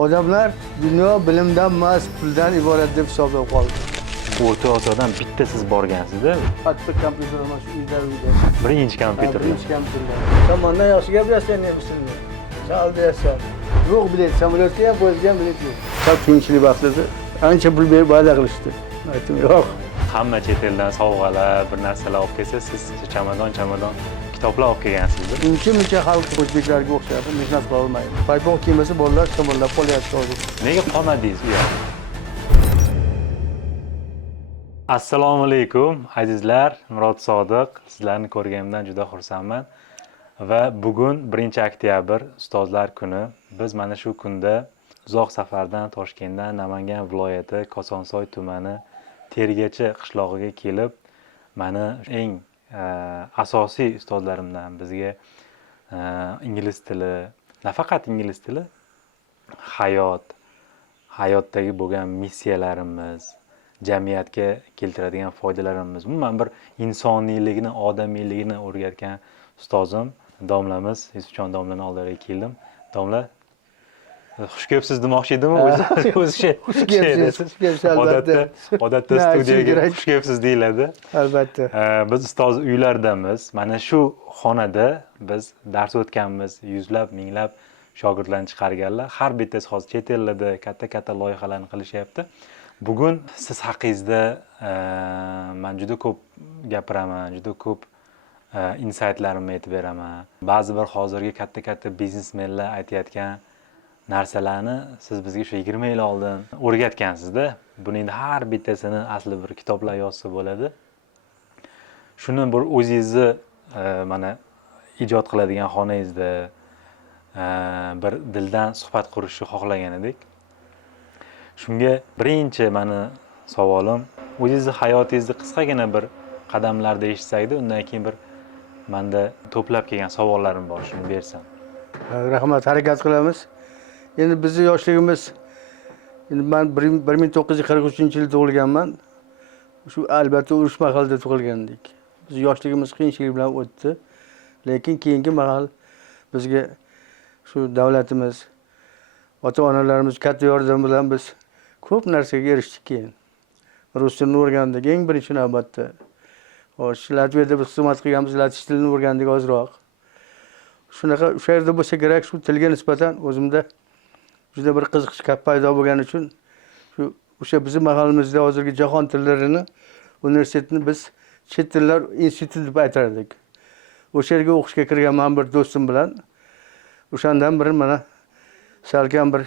Odamlar dunyo bilimdan emas, puldan iborat deb hisoblab qoldi. O'rta Osiyodan bitta siz borgansizda. Katta kompyuter emas, uyda. Birinchi kompyuter. Birinchi kompyuterlar. Sen mendan yaxshi gapirasan nemisini. Sal deysan. Yo'q bilet, samolyotga ham poyezdga ham bilet yo'q. Sal qiyinchilik vaqtida ancha pul berib va'da qilishdi. Aytdim, yo'q. Hamma chet eldan sovg'alar, bir narsalar olib kelsa, siz chamadon kitoblar olib kelgansizda. Uncha xalq o'zbeklarga o'xshab mehnat qila olmaydi. Paypoq kiymasa bolalar shamollab qolyapti hozir. Nega qolmadingiz u yerda? Assalomu alaykum azizlar, Murod Sodiq. Sizlarni ko'rganimdan juda xursandman. Va bugun 1-oktyabr ustozlar kuni. Biz mana shu kunda uzoq safardan Toshkentdan Namangan viloyati Kosonsoy tumani Tergachi qishlog'iga kelib, mana eng asosiy ustozlarimdan bizga ingliz tili, nafaqat ingliz tili, hayotdagi bo'lgan missiyalarimiz, jamiyatga keltiradigan foydalarimiz, umuman bir insoniylikni, odamiylikni o'rgatgan ustozim domlamiz Yusufjon domlani oldilariga keldim. Domla, xush kelibsiz demoqchi edimmi? O'zi xush kelibsiz. Odatda studiyaga xush kelibsiz deyiladi. Albatta. Biz ustoz uylardamiz. Mana shu xonada biz dars o'tganmiz, yuzlab, minglab shogirdlarni chiqarganlar. Har bittasi hozir chet ellarda katta loyihalarni qilishyapti. Bugun siz haqingizda men juda ko'p gapiraman, juda ko'p insaytlarimni aytib beraman. Ba'zi bir hozirgi katta biznesmenlar aytayotgan narsalarni siz bizga shu 20 yil oldin o'rgatgansizda. Buning har bittasini asli bir kitoblar yozsa bo'ladi. Shuni bir o'zingizni mana ijod qiladigan xonangizda bir dildan suhbat qurishni xohlagan edik. Shunga birinchi meni savolim, o'zingizni hayotingizni qisqagina bir qadamlarda eshitsakda, undan keyin bir menda to'plab kelgan savollarim bor, shuni bersam. Rahmat, harakat qilamiz. Endi bizning yoshligimiz, endi men 1943-yilda tug'ilganman. Shu albatta urush mahalida tug'ilgandik. Biz yoshligimiz qiyinchilik bilan o'tdi. Lekin keyingi mahal bizga shu davlatimiz, ota-onalarimiz katta yordam bilan biz ko'p narsaga erishdik keyin. Rus tilini o'rgandik eng birinchi navbatda. Xo'sh, Latviyada biz xizmat qilganmiz, latviy tilini o'rgandik ozroq. Shunaqa o'sha yerda bo'lsa kerak, shu tilga nisbatan o'zimda juda bir qiziqish paydo bo'lgani uchun shu o'sha bizning mahallamizda hozirgi jahon tillarini universitetini biz chet tillar instituti deb aytardik. O'sha yerga o'qishga kirganman bir do'stim bilan. O'shandan beri mana salkam bir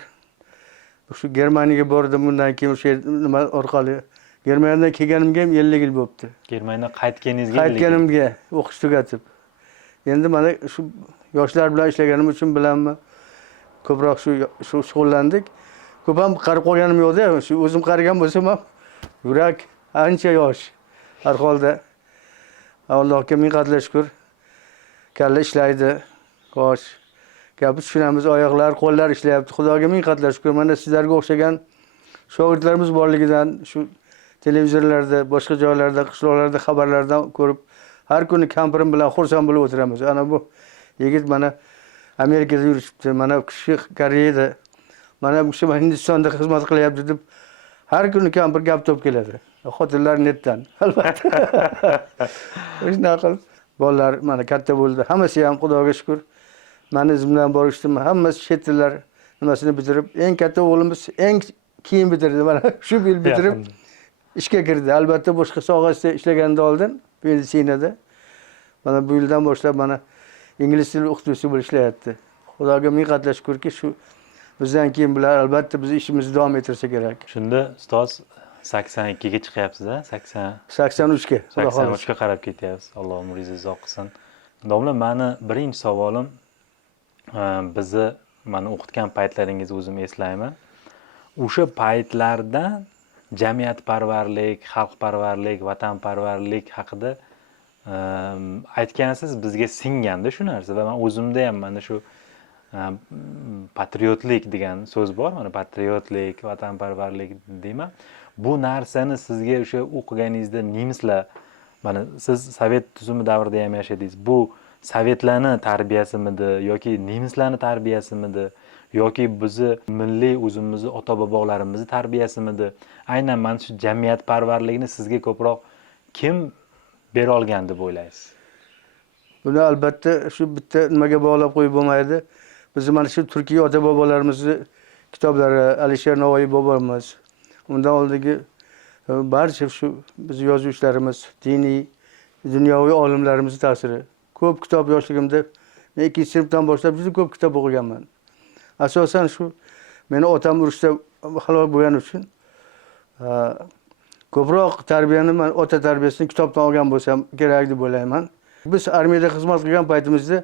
shu Germaniyaga bordim, bundan keyin o'sha nima orqali Germaniyadan kelganimga ham 50 yil bo'libdi. Germaniyadan qaytganimga o'qish tugatib. Endi mana shu yoshlar bilan ishlaganim uchun bilanmi ko'proq shu shug'ullandik. Ko'p ham qarib qolganim yo'qda, shu o'zim qarigan bo'lsam ham yurak ancha yosh. Har holda Allohga ming qatla shukr. Kalla ishlaydi. Xo'sh, gapni tushunamiz, oyoqlar, qo'llar ishlayapti. Xudoga ming qatla shukr. Mana sizlarga o'xshagan shogirdlarimiz borligidan shu televizorlarda, boshqa joylarda, qishloqlarda xabarlardan ko'rib har kuni kampirim bilan xursand bo'lib o'tiramiz. Ana bu yigit mana Amerikada yuribdi, mana kishi Koreyada, mana bu kishi Hindistonda xizmat qilyapti deb har kuni kampir gap to'p keladi. Xotinlar netdan, albatta. Shunaqa qilib bolalar mana katta bo'ldi. Hammasi ham Xudoga shukr. Meni iz bilan borishdimi, hammasi chet tillar nimasini bitirib, eng katta o'g'limiz eng keyin bitirdi. Mana shu yil bitirib ishga kirdi. Albatta boshqa sohasida ishlagandan oldin meditsinada. Mana bu yildan boshlab mana ingliz tili o'qituvchisi bo'lib ishlayapti. Xudoga ming qatla shukrki, shu bizdan keyin bular albatta biz ishimizni davom ettirsa kerak. Shunda ustoz 82 ga chiqyapsiz-a? 83 ga. 83 ga qarab ketyapsiz. Alloh umringizni uzoq qilsin. Domla, meni birinchi savolim, bizni mana o'qitgan paytlaringizni o'zim eslayman. O'sha paytlardan jamiyatparvarlik, xalqparvarlik, vatanparvarlik haqida aytgansiz, bizga singanda shu narsa va men o'zimda ham mana shu patriotlik degan so'z bor, mana patriotlik, vatanparvarlik deyman. Bu narsani sizga o'sha o'qiganingizda nemislar, mana siz sovet tuzumi davrida ham yashadingiz. Bu sovetlarning tarbiyasimidi yoki nemislarning tarbiyasimidi yoki bizni milliy o'zimizni ota bobolarimizni tarbiyasimidi? Aynan mana shu jamiyatparvarlikni sizga ko'proq kim bera olgan deb o'ylaysiz? Buni albatta shu bitta nimaga bog'lab qo'yib bo'lmaydi. Biz mana shu turkiy ota bobolarimizni kitoblari, Alisher Navoiy bobomiz, undan oldingi barcha shu biz yozuvchilarimiz, diniy, dunyoviy olimlarimiz ta'siri. Ko'p kitob yoshligimda men 2-sinfdan boshlab juda ko'p kitob o'qiganman. Asosan shu meni otam urushda halok bo'lgani uchun ko'proq tarbiyani men ota tarbiyasini kitobdan olgan bo'lsam kerak deb o'ylayman. Biz armiyada xizmat qilgan paytimizda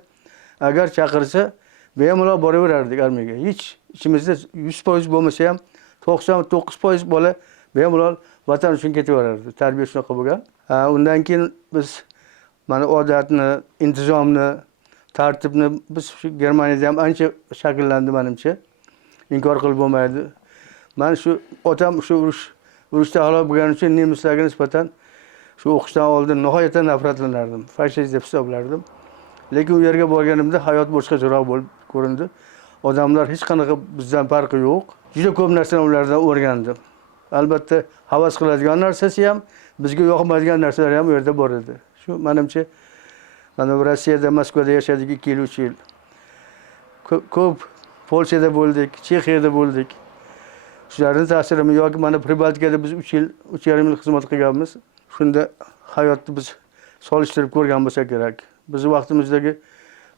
agar chaqirsa bemalol boraverardik armiyaga. Hech ichimizda 100% bo'lmasa ham 99% bola bemalol vatan uchun ketaverardi. Tarbiya shunaqa bo'lgan. Undan keyin biz mana odatni, intizomni, tartibni biz shu Germaniyada ham ancha shakllandi menimcha. Inkor qilib bo'lmaydi. Men shu otam shu urushda halok bo'lgani uchun nemislarga nisbatan shu o'qishdan oldin nihoyatda nafratlanardim. Fashist deb hisoblardim. Lekin u yerga borganimda hayot boshqacharoq bo'lib ko'rindi. Odamlar hech qanaqa bizdan farqi yo'q. Juda ko'p narsani ulardan o'rgandim. Albatta havas qiladigan narsasi ham, bizga yoqmaydigan narsalar ham u yerda bor edi. Shu menimcha mana Rossiyada, Moskvada yashadik 2 yil, 3 yil. Ko'p Polshada bo'ldik, Chexiyada bo'ldik. Shularning ta'sirimi yoki mana Pribaltikada biz 3 yil, 3,5 yil xizmat qilganmiz. Shunda hayotni biz solishtirib ko'rgan bo'lsa kerak. Bizning vaqtimizdagi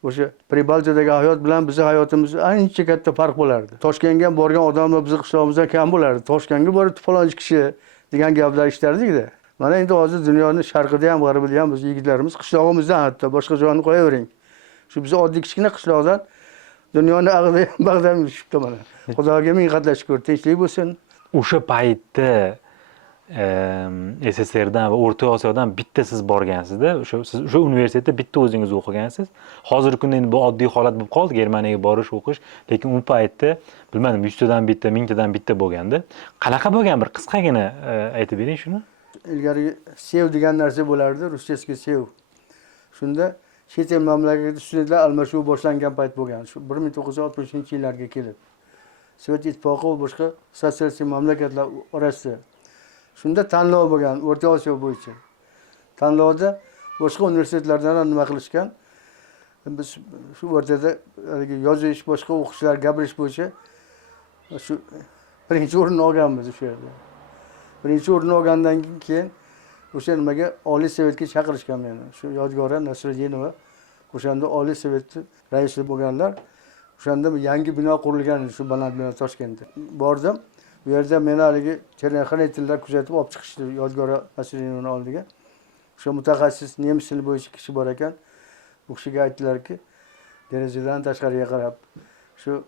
o'sha Pribaltikadagi hayot bilan bizning hayotimiz ancha katta farq bo'lardi. Toshkentga borgan odamlar bizning qishlog'imizdan kam bo'lardi. Toshkentga borib falonchi kishi degan gaplar eshitardik-da. Mana endi hozir dunyoning sharqida ham, g'arbida ham biz yigitlarimiz qishlog'imizdan hatto boshqa joyni qo'yavering. Shu biz oddiy kichkina qishloqdan dunyoni ag'day bag'dan yurishibdi mana. Xudoga ming qatla shukr, tinchlik bo'lsin. O'sha paytda SSRdan va O'rta Osiyodan bitta siz borgansizda, siz o'sha universitetda bitta o'zingiz o'qigansiz. Hozirgi kunda endi bu oddiy holat bo'lib qoldi, Germaniyaga borish, o'qish, lekin u paytda bilmadim 100 tadan bitta, 1000 tadan bitta bo'lganda. Qanaqa bo'lgan, bir qisqagina aytib bering shuni? Ilgari sev degan narsa bo'lardi, ruschasiga sev. Shunda chet el mamlakatida studentlar almashuv boshlangan payt bo'lgan. Shu 1960-yillarga kelib. Sovet Ittifoqi va boshqa sotsialistik mamlakatlar orasida. Shunda tanlov bo'lgan O'rta Osiyo bo'yicha. Tanlovda boshqa universitetlardan ham nima qilishgan? Biz shu o'rtada yozish, boshqa o'qishlar, gapirish bo'yicha shu birinchi o'rinni olganmiz o'sha yerda. Birinchi o'rinni olgandan keyin o'sha nimaga Oliy Sovetga chaqirishgan meni. Shu Yodgora Nasriddinova o'shanda Oliy Sovetni raisi bo'lganlar. O'shanda yangi bino qurilgan shu baland bino Toshkentda. Bordim. Bu yerda meni haligi terexanetillar kuzatib olib chiqishdi Yodgora Nasriddinovani oldiga. O'sha mutaxassis nemis tili bo'yicha kishi bor ekan. U kishiga aytdilarki, derazadan tashqariga qarab, shu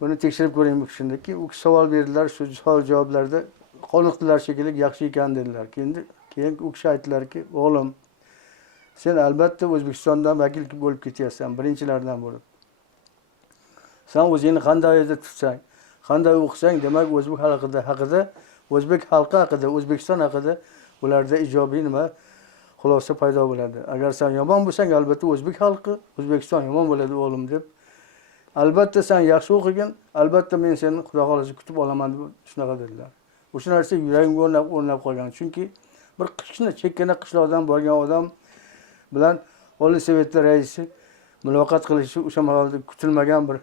buni tekshirib ko'ring bu kishindiki, u kishi savol berdilar, shu savol javoblarda qoniqdilar shekilli, yaxshi ekan dedilar. Keyin u kishi aytdilarki, o'g'lim, sen albatta O'zbekistondan vakil bo'lib ketyapsan, birinchilardan bo'lib. Sen o'zingni qanday yerda tutsang, qanday o'qisang, demak o'zbek xalqi haqida, o'zbek xalqi haqida, O'zbekiston haqida ularda ijobiy nima xulosa paydo bo'ladi. Agar sen yomon bo'lsang, albatta o'zbek xalqi, O'zbekiston yomon bo'ladi o'g'lim deb. Albatta sen yaxshi o'qigin, albatta men seni Xudo xolasa kutib olaman deb shunaqa dedilar. O'sha narsa yuragimga o'rnab qolgan. Chunki bir kichkina chekkana qishloqdan borgan odam bilan Oliy Sovetlar raisi muloqot qilishi o'sha mahalda kutilmagan bir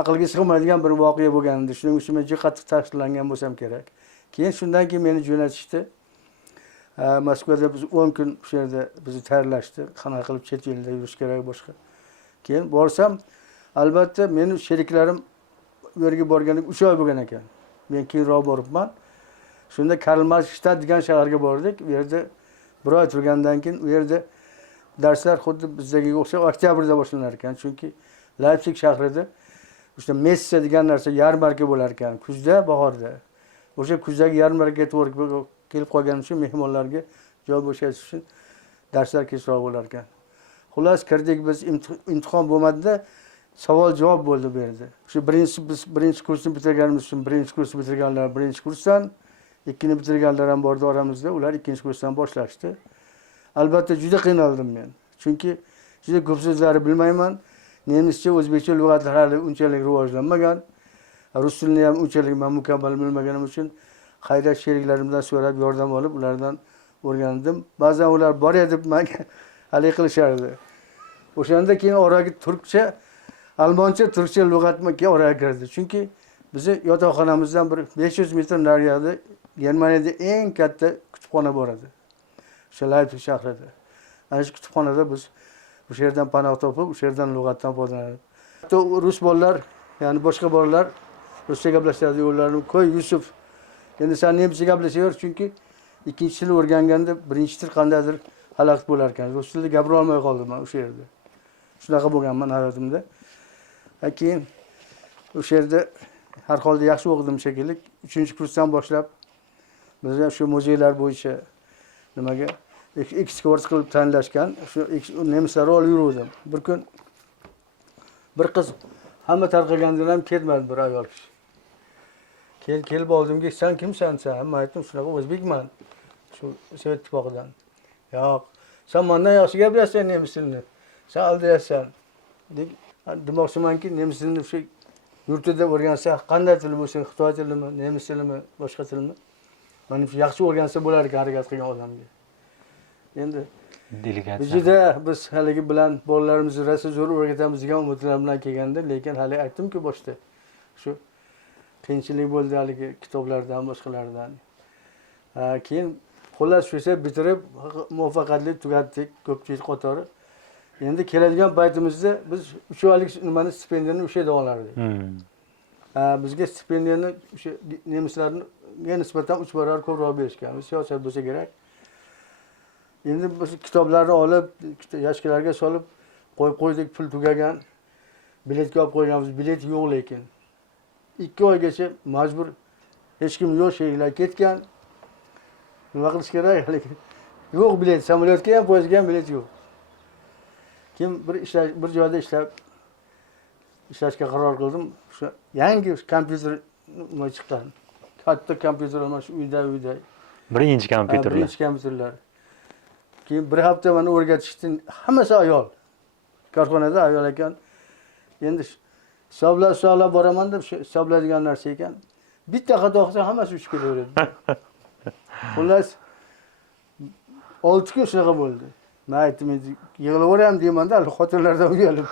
aqlga sig'maydigan bir voqea bo'lgandi. Shuning uchun men juda qattiq ta'sirlangan bo'lsam kerak. Keyin shundan keyin meni jo'natishdi. Moskvada biz 10 kun o'sha yerda bizni tayyorlashdi. Qanaqa qilib chet elda yurish kerak boshqa. Keyin borsam, albatta meni sheriklarim u yerga borganlik 3 oy bo'lgan ekan. Men keyinroq boribman. Shunda Karl-Marx-Shtat degan shaharga bordik. U yerda 1 oy turgandan keyin u yerda darslar xuddi bizdagiga o'xshab oktyabrda boshlanar ekan. Chunki Leipzig shahrida o'sha Messe degan narsa yarmarka bo'lar ekan, kuzda, bahorda. O'sha kuzdagi yarmarkaga to'g'ri kelib qolganim uchun mehmonlarga joy bo'shatish uchun darslar kechroq bo'lar ekan. Xullas kirdik biz, imtihon bo'lmadi-da, savol-javob bo'ldi bu yerda. Shu birinchi kursni bitirganimiz uchun birinchi kursni bitirganlar birinchi kursdan, ikkinchi bitirganlar ham bordi oramizda, ular ikkinchi kursdan boshlashdi. Albatta juda qiynaldim men. Chunki juda ko'p so'zlarni bilmayman. nemischa, o'zbekcha lug'atlar hali unchalik rivojlanmagan. Rus tilini ham unchalik men mukammal bilmaganim uchun Haydar sheriklarimdan so'rab yordam olib, ulardan o'rgandim. Ba'zan ular bor deb menga halik qilishardi. O'shanda keyin oraga turkcha, almoncha, turkcha lug'atga oraga kirdi. Chunki bizni yotoqxonamizdan bir 500 metr naryoqda Germaniyada eng katta kutubxona bor edi. O'sha Leipzig shahrida. Ana shu kutubxonada biz o'sha yerdan panoh topib, o'sha yerdan lug'atdan foydalanib. Hatto rus bolalar, ya'ni boshqa bolalar ruscha gaplashadi, yo'llarini qo'y Yusuf. Endi sen nemischa gaplashaver, chunki ikkinchi til o'rganganda birinchi til qandaydir xalaqit bo'lar ekan. Rus tilida gapira olmay qoldim men o'sha yerda. Shunaqa bo'lganman hayotimda. Keyin o'sha yerda har holda yaxshi o'qidim shekilli. 3-kursdan boshlab bizga shu muzeylar bo'yicha nimaga ekskurs qilib tanlashgan. Shu nemislarni olib yurdim. Bir kun bir qiz hamma tarqagandan ham ketmadi, bir ayol kishi. Kelib oldimga, sen kimsan sen? Men aytdim, shunaqa o'zbekman. Shu Sovet ittifoqidan. Yo'q, sen mendan yaxshi gaplasang nemis tilini. Sen aldayapsan. Demoqchimanki, nemis tilini shu yurtida o'rgansa, qanday til bo'lsin, xitoy tilimi, nemis tilimi, boshqa tilmi? Mana shu yaxshi o'rgansa bo'lar ekan harakat qilgan odamga. Endi delegatsiya biz haligi bilan bolalarimizni rosa zo'r o'rgatamiz degan umidlar bilan kelganda, lekin hali aytdim-ku boshda. Shu qiyinchilik bo'ldi haligi kitoblardan, boshqalardan. Keyin xullas shusa bitirib muvaffaqiyatli tugatdik ko'pchilik qatori. Endi keladigan paytimizda biz 3 oylik nimani stipendiyani o'sha yerda olardik. Bizga stipendiyani o'sha nemislarga nisbatan 3 barobar ko'proq berishgan. Siyosat bo'lsa kerak. Endi biz kitoblarni olib, yashkalarga solib qo'ydik, pul tugagan. Biletga olib qo'yganmiz, bilet yo'q lekin. 2 oygacha majbur, hech kim yo'q, sheylar ketgan. Nima qilish kerak? Yo'q bilet, samolyotga ham, poyezdga ham bilet yo'q. Kim bir joyda ishlashga qaror qildim. Shu yangi kompyuter nima chiqqan. Katta kompyuterlar shu uyda. Birinchi kompyuterlar. Keyin bir hafta meni o'rgatishdi. Hammasi ayol. Korxonada ayol ekan. Endi hisoblab boraman deb hisobladigan narsa ekan. Bitta xato qilsa hammasi uchib ketaveradi. Xullas 6 kun shunaqa bo'ldi. Men aytdim, yig'laverам deymanda, xotirlardan uyalib.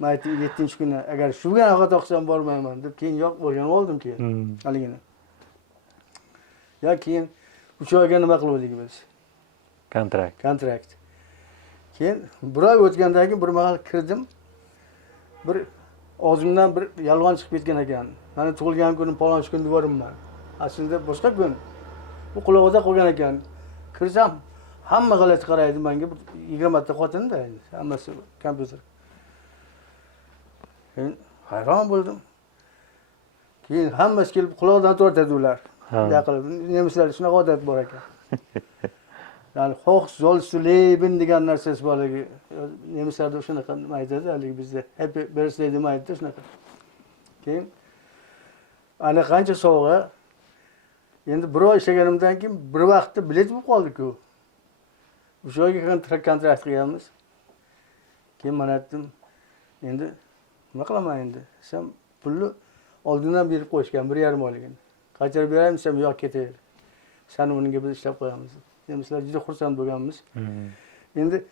Men aytdim 7-kuni agar shugina xato qilsam bormayman deb, keyin yo'q o'rganib oldim keyin. Haligini. Keyin 3 oyga nima qildik biz? Kontrakt. Keyin bir oy o'tgandan keyin bir mahal kirdim. Bir og'zimdan bir yolg'on chiqib ketgan ekan. Meni tug'ilgan kunim palonchi kun devorman. Aslida boshqa kun. Bu qulog'ida qolgan ekan. Kirsam hamma g'alati qaraydi menga. 20 ta xotinda endi, hammasi kompyuter. Keyin hayron bo'ldim. Keyin hammasi kelib quloqdan tortadi ular. Yaqilib, nemislarda shunaqa odat bor ekan. Yani hoch sollst du leben degan narsasi borligi. Nemislarda shunaqa nima aytadi, haligi bizda happy birthday deb aytdi shunaqa. Keyin ana qancha sovg'a. Endi bir oy ishlaganimdan keyin bir vaqtda bilet bo'lib qoldi-ku. O'sha oyga kontrakt qilganmiz. Keyin men aytdim, endi nima qilaman endi? Sen pulni oldindan berib qo'yishgan 1,5 oyligini. Qachon beraymi desam, yo'q ketaver. Sen uninga biz ishlab qo'yamiz. Nemislar juda xursand bo'lganmiz. Endi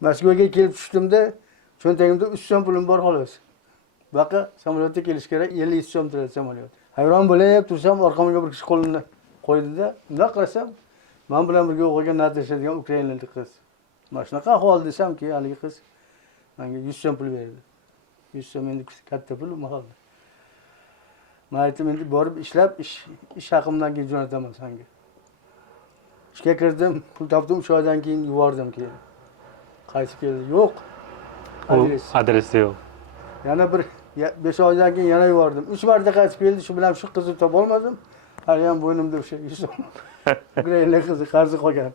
Moskvaga kelib tushdimda, cho'ntagimda 3 so'm pulim bor xolos. Baqa samolyotga kelish kerak, 50 so'm turadi samolyot. Hayron bo'lib tursam, orqamga bir kishi qo'lini qo'ydi-da, nima qarasam, men bilan birga o'qigan Natasha degan ukrainalik qiz. Mana shunaqa ahvol desamki, haligi qiz menga 100 so'm pul berdi. 100 so'm endi katta pul mahalda. Men aytdim, endi borib ishlab, ish haqimdan keyin jo'nataman senga. İşga kirdim, pul topdim, 3 oydan keyin yubordim keyin. Qaytib keldi. Yo'q. Adresi yo'q. Yana bir 5 oydan keyin yana yubordim. 3 marta qaytib keldi, shu bilan shu qizni topa olmadim. Hali ham bo'ynimda o'sha Ukraina qizi qarzi qolgan.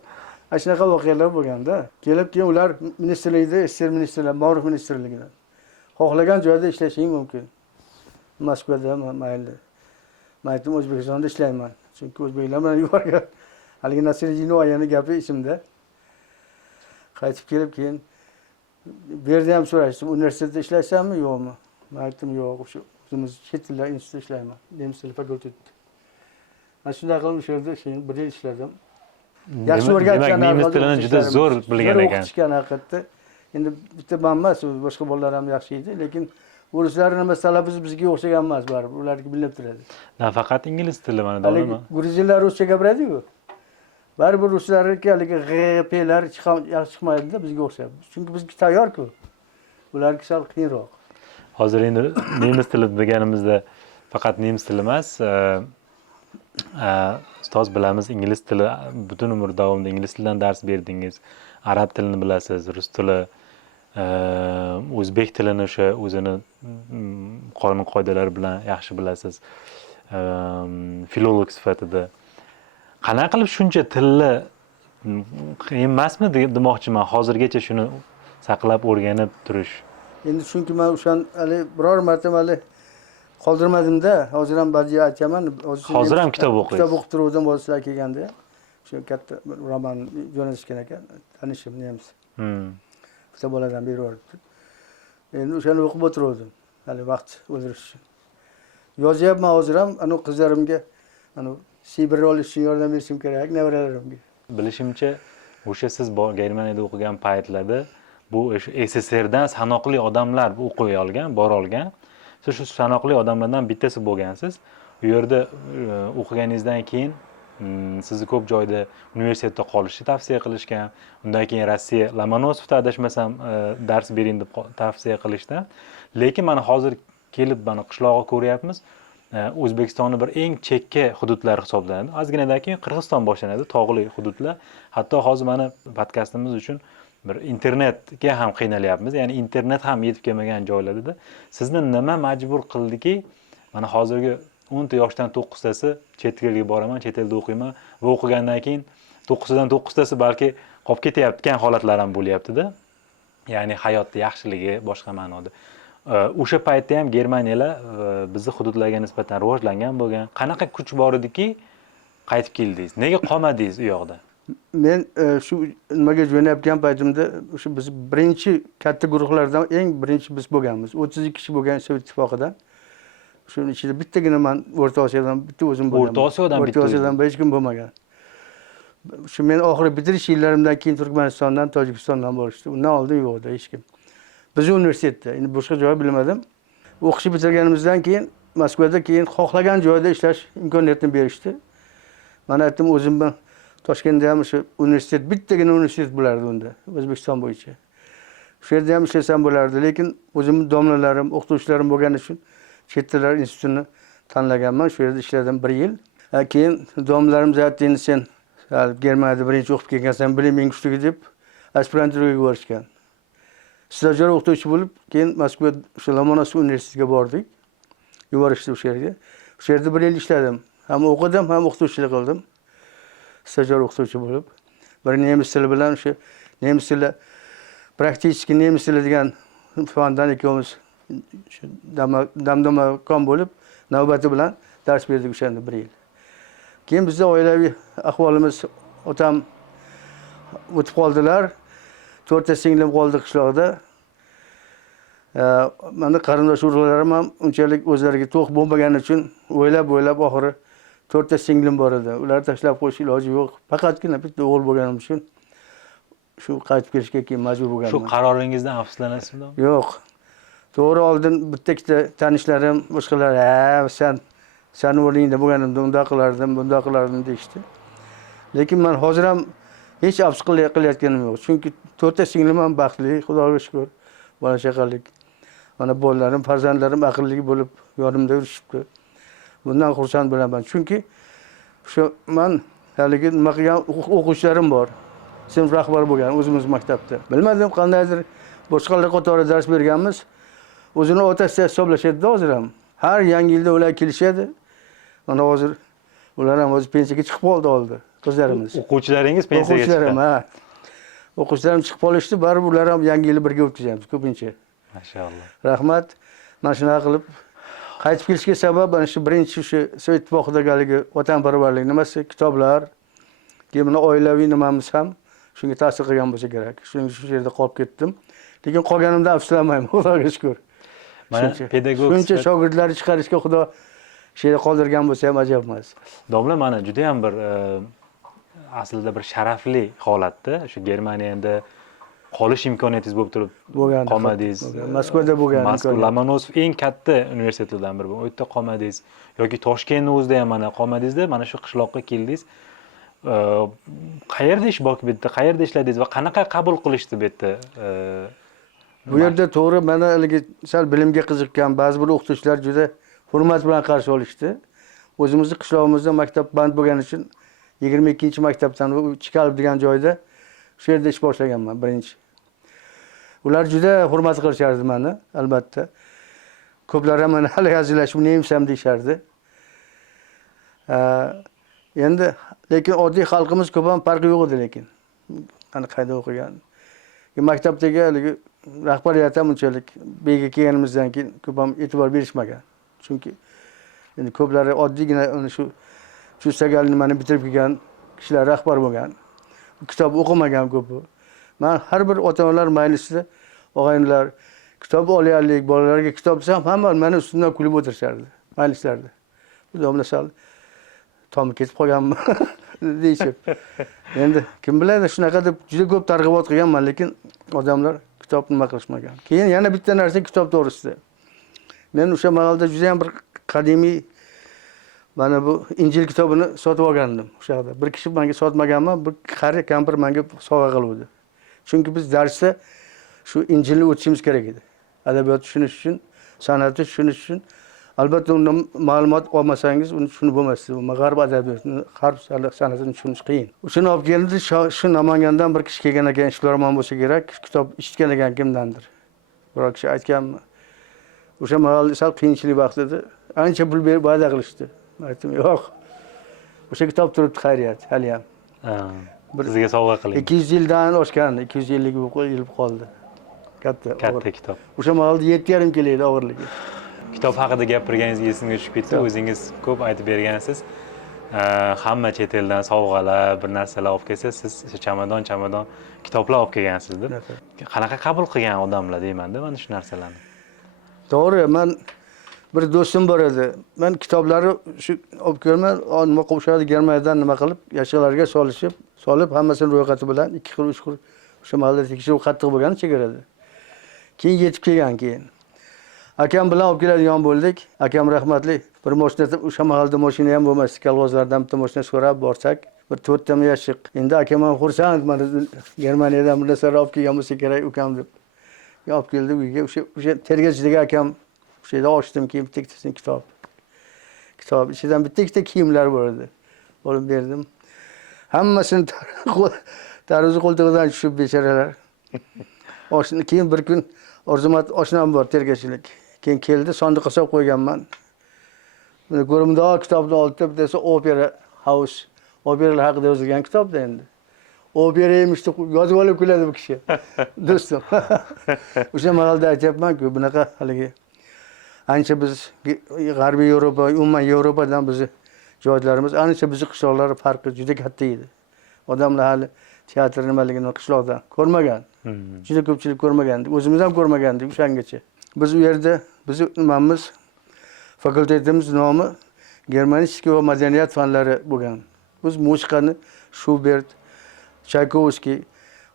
Shunaqa voqealar bo'lganda, kelib keyin ular ministrlikda, SSR ministrligi, Ma'ruf ministrligidan xohlagan joyda ishlashing mumkin. Moskvada mayli. Men aytdim, O'zbekistonda ishlayman. Chunki o'zbeklar bilan yuborgan. Haligi Nasriddinov ayani gapi esimda. Qaytib kelib keyin Bu yerda ham so'rashdi, universitetda ishlaysanmi, yo'qmi? Men aytdim, yo'q, o'sha o'zimiz chet tillar institutida ishlayman. Nemis tili fakultetida. Mana shunday qilib o'sha yerda 1 yil ishladim. Yaxshi o'rgatgan. Demak, nemis tilini juda zo'r bilgan ekan. O'qitishgan haqiqatda. Endi bitta men emas, boshqa bolalar ham yaxshi edi, lekin ruslar nima talabiz bizga o'xshagan emas baribir. Ularga bilinib turadi. Nafaqat ingliz tili mana doimo. Gruzinlar ruscha gapiradi-ku. Baribir ruslarniki haligi g'plar yaxshi chiqmaydi-da bizga o'xshab. Chunki bizga tayyor-ku. Ularga sal qiyinroq. Hozir endi nemis tili deganimizda faqat nemis tili emas, ustoz bilamiz, ingliz tili butun umr davomida ingliz tilidan dars berdingiz. Arab tilini bilasiz, rus tili, o'zbek tilini o'sha o'zini qonun qoidalari bilan yaxshi bilasiz. Filolog sifatida. Qanaqa qilib shuncha tilni qiyin emasmi demoqchiman, hozirgacha shuni saqlab o'rganib turish. Endi chunki men o'shan hali biror marta hali qoldirmadim-da. Hozir ham ba'zi aytaman. Hozir ham kitob o'qiysiz. Kitob o'qib turuvdim bolalar kelganda. Shu katta roman jo'natishgan ekan, tanishim nemis. Bitta boladan beraveribdi. Endi o'shani o'qib o'tiruvdim. Hali vaqt o'ldirish uchun. Yozyapman hozir ham, ana qizlarimga ana Sibirga olish uchun yordam berishim kerak, nevaralarimga. Bilishimcha, o'sha siz Germaniyada o'qigan paytlarda bu SSRdan sanoqli odamlar o'qiy olgan, bora olgan. Siz shu sanoqli odamlardan bittasi bo'lgansiz. U yerda o'qiganingizdan keyin sizni ko'p joyda universitetda qolishni tavsiya qilishgan. Undan keyin Rossiya Lomonosovda adashmasam dars bering deb tavsiya qilishdi. Lekin mana hozir kelib mana qishlog'i ko'ryapmiz. O'zbekistonning bir eng chekka hududlari hisoblanadi. Ozginadan keyin Qirg'iziston boshlanadi, tog'li hududlar. Hatto hozir mana podkastimiz uchun bir internetga ham qiynalyapmiz. Ya'ni internet ham yetib kelmagan joylarda sizni nima majbur qildiki, mana hozirgi 10 ta yoshdan 9 tasi chet elga boraman, chet elda o'qiyman va o'qigandan keyin 9 tadan 9 tasi balki qolib ketayotgan holatlar ham bo'lyapti-da. Ya'ni hayotda yaxshiligi boshqa ma'noda. O'sha paytda ham Germaniyalar bizning hududlarga nisbatan rivojlangan bo'lgan. Qanaqa kuch bor ediki, qaytib keldingiz? Nega qolmadingiz u yoqda? Men shu nimaga jo'nayotgan paytimda o'sha biz birinchi katta guruhlardan eng birinchi biz bo'lganmiz. 32 kishi bo'lgan Sovet ittifoqidan. Shuning ichida bittagina men O'rta Osiyodan bitta o'zim bo'lganman. O'rta Osiyodan bitta. O'rta Osiyodan hech kim bo'lmagan. Shu men oxiri bitirish yillarimdan keyin Turkmanistondan, Tojikistondan borishdi. Undan oldin yo'q edi hech kim. Biz universitetda, endi boshqa joy bilmadim. O'qishni bitirganimizdan keyin Moskvada keyin xohlagan joyda ishlash imkoniyatini berishdi. Men aytdim, o'zimdan Toshkentda ham shu universitet, bittagina universitet bo'lardi unda, O'zbekiston bo'yicha. Shu yerda ham ishlasam bo'lardi, lekin o'zimning domlalarim, o'qituvchilarim bo'lgani uchun chet tillar institutini tanlaganman. Shu yerda ishladim 1 yil. Keyin domlarim aytdi, sen Germaniyada birinchi o'qib kelgansan, biliming kuchli deb aspiranturaga yuborishgan. Stajyer o'qituvchi bo'lib, keyin Moskva o'sha Lomonosov universitetiga bordik. Yuborishdi o'sha yerga. O'sha yerda 1 yil ishladim. Ham o'qidim, ham o'qituvchilik qildim. Stajyer o'qituvchi bo'lib, bir nemis tili bilan o'sha nemis tili praktik nemis tili degan fandan ikkovimiz shu damdama bo'lib, navbati bilan dars berdik o'shanda 1 yil. Keyin bizda oilaviy ahvolimiz otam o'tib qoldilar. 4 ta singlim qoldi qishloqda. Menda qarindosh urug'larim ham unchalik o'zlariga to'q bo'lmagani uchun o'ylab oxiri 4 ta singlim bor edi. Ularni tashlab qo'yish iloji yo'q. Faqatgina bitta o'g'il bo'lganim uchun shu qaytib kelishga keyin majbur bo'lganman. Shu qaroringizdan afsuslanasizmi? Yo'q. To'g'ri oldin bitta ikkita tanishlarim, boshqalar, sen o'rningda bo'lganimda unday qilardim, bunday qilardim deyishdi. Lekin men hozir ham hech afsus qilayotganim yo'q. Chunki 4 ta singlim ham baxtli, Xudoga shukr. Bola chaqalik. Mana bolalarim, farzandlarim aqlli bo'lib yonimda yurishibdi. Bundan xursand bo'laman. Chunki shu men haligi nima qilgan o'quvchilarim bor. Sinf rahbari bo'lgan o'zimiz maktabda. Bilmadim qandaydir boshqalar qatori dars berganmiz. O'zini otasi hisoblashadi hozir ham. Har yangi yilda ular kelishadi. Mana hozir ular ham o'z pensiyaga chiqib qoldi qizlarimiz. O'quvchilaringiz pensiyaga chiqdi. O'quvchilarim chiqib qolishdi, baribir ular ham yangi yilni birga o'tkazamiz ko'pincha. Mashalloh. Rahmat. Mana shunaqa qilib qaytib kelishga sabab ana shu birinchi shu Sovet ittifoqidagi vatanparvarlik nimasi, kitoblar, keyin oilaviy nimamiz ham shunga ta'sir qilgan bo'lsa kerak. Shuning uchun shu yerda qolib ketdim. Lekin qolganimda afsuslanmayman, Xudoga shukr. Mana pedagog shuncha shogirdlarni chiqarishga Xudo she'ra qoldirgan bo'lsa ham ajab emas. domla mana juda ham bir aslida bir sharafli holatda shu Germaniyada qolish imkoniyatingiz bo'lib turib Bo'lgan. qolmadingiz. Moskvada bo'lgan. Moskva Lomonosov eng katta universitetlardan biri. U yerda qolmadingiz yoki Toshkentning o'zida ham mana qolmadingiz-da, mana shu qishloqqa keldingiz. Qayerda ish bor bu yerda? Qayerda ishladingiz va qanaqa qabul qilishdi bu yerda? Bu yerda to'g'ri mana haligi sal bilimga qiziqqan ba'zi bir o'qituvchilar juda hurmat bilan qarshi olishdi. O'zimizning qishlog'imizda maktab band bo'lgani uchun 22-maktabdan Chikalib degan joyda shu yerda ish boshlaganman birinchi. Ular juda hurmat qilishardi meni, albatta. Ko'plari meni hali hazillashib nemisam deyishardi. Endi lekin oddiy xalqimiz ko'p ham farqi yo'q edi lekin. Ana qayda o'qigan. Maktabdagi haligi rahbariyat ham unchalik bega kelganimizdan keyin ko'p ham e'tibor berishmagan. Chunki endi ko'plari oddiygina shu Chusagal nimani bitirib kelgan kishilar rahbar bo'lgan. Kitob o'qimagan ko'pi. Men har bir ota-onalar maylisida og'aynilar kitob olaylik, bolalarga kitob desam, hamma meni ustimdan kulib o'tirishardi maylislarda. Bu domla sal tomi ketib qolganmi deyishib. Endi kim biladi shunaqa deb juda ko'p targ'ibot qilganman, lekin odamlar kitob nima qilishmagan. Keyin yana bitta narsa kitob to'g'risida. Men o'sha mahalda juda ham bir qadimiy mana bu Injil kitobini sotib olgandim o'sha yerda. Bir kishi menga sotmaganman, bir qari kampir menga sovg'a qildi. Chunki biz darsda shu Injilni o'tishimiz kerak edi. Adabiyot tushunish uchun, san'atni tushunish uchun albatta undan ma'lumot olmasangiz uni tushunib bo'lmaysiz. G'arb adabiyotini, g'arb san'atini tushunish qiyin. O'shani olib keldi, shu Namangandan bir kishi kelgan ekan, Ishbilarmon bo'lsa kerak, kitob eshitgan ekan kimdandir. Biror kishi aytganmi? O'sha mahalda sal qiyinchilik vaqtida ancha pul berib va'da qilishdi. Aytdim, yo'q. O'sha kitob turibdi, xayriyat, hali ham. Sizga sovg'a qiling. 200 yildan oshgan, 250 yil qoldi. Katta kitob. O'sha mahalda 7,5 kilo edi og'irligi. Kitob haqida gapirganingizga esimga tushib ketdi. O'zingiz ko'p aytib bergansiz. Hamma chet eldan sovg'alar, bir narsalar olib kelsa, siz chamadon kitoblar olib kelgansiz-da. Qanaqa qabul qilgan odamlar deyman-da mana shu narsalarni. To'g'ri, men bir do'stim bor edi. Men kitoblarni shu olib kelman, nima qo'shadi Germaniyadan nima qilib, yashiqlarga solib hammasini ro'yxati bilan 2 xil 3 xil o'sha mahalda tekshiruv qattiq bo'lgan chegarada. Keyin yetib kelgan keyin. Akam bilan olib keladigan bo'ldik. Akam rahmatli. Bir mashina o'sha mahalda mashina ham bo'lmas. Kolxozlardan bitta mashina so'rab borsak, bir 4 ta yashiq. Endi akam ham xursand, mana Germaniyadan bir narsa olib kelgan bo'lsa kerak ukam deb. Olib keldik uyga. O'sha tergachidagi akam o'sha yerda ochdim, keyin bitta kitob. Kitob ichidan bitta ikkita kiyimlar bor edi. Olib berdim. Hammasini tarozi qo'ltig'idan tushib bechoralar. Oshni keyin bir kun Orzumat oshnam bor tergachilik. Keyin keldi, sondiqqa solib qo'yganman. Buni ko'rimda kitobni olib desa Opera House, operalar haqida yozilgan kitobda endi. Opera emish deb yozib olib kuladi bu kishi. Do'stim. O'sha mahalda aytyapman-ku, bunaqa haligi ancha biz G'arbiy Yevropa, umuman Yevropadan bizni joylarimiz ancha bizni qishloqlar farqi juda katta edi. Odamlar hali teatr nimaligini qishloqdan ko'rmagan. Juda ko'pchilik ko'rmagan. O'zimiz ham ko'rmagandik o'shangacha. Biz u yerda bizni nimamiz fakultetimiz nomi Germanistika va madaniyat fanlari bo'lgan. Biz musiqani Schubert, Tchaikovsky,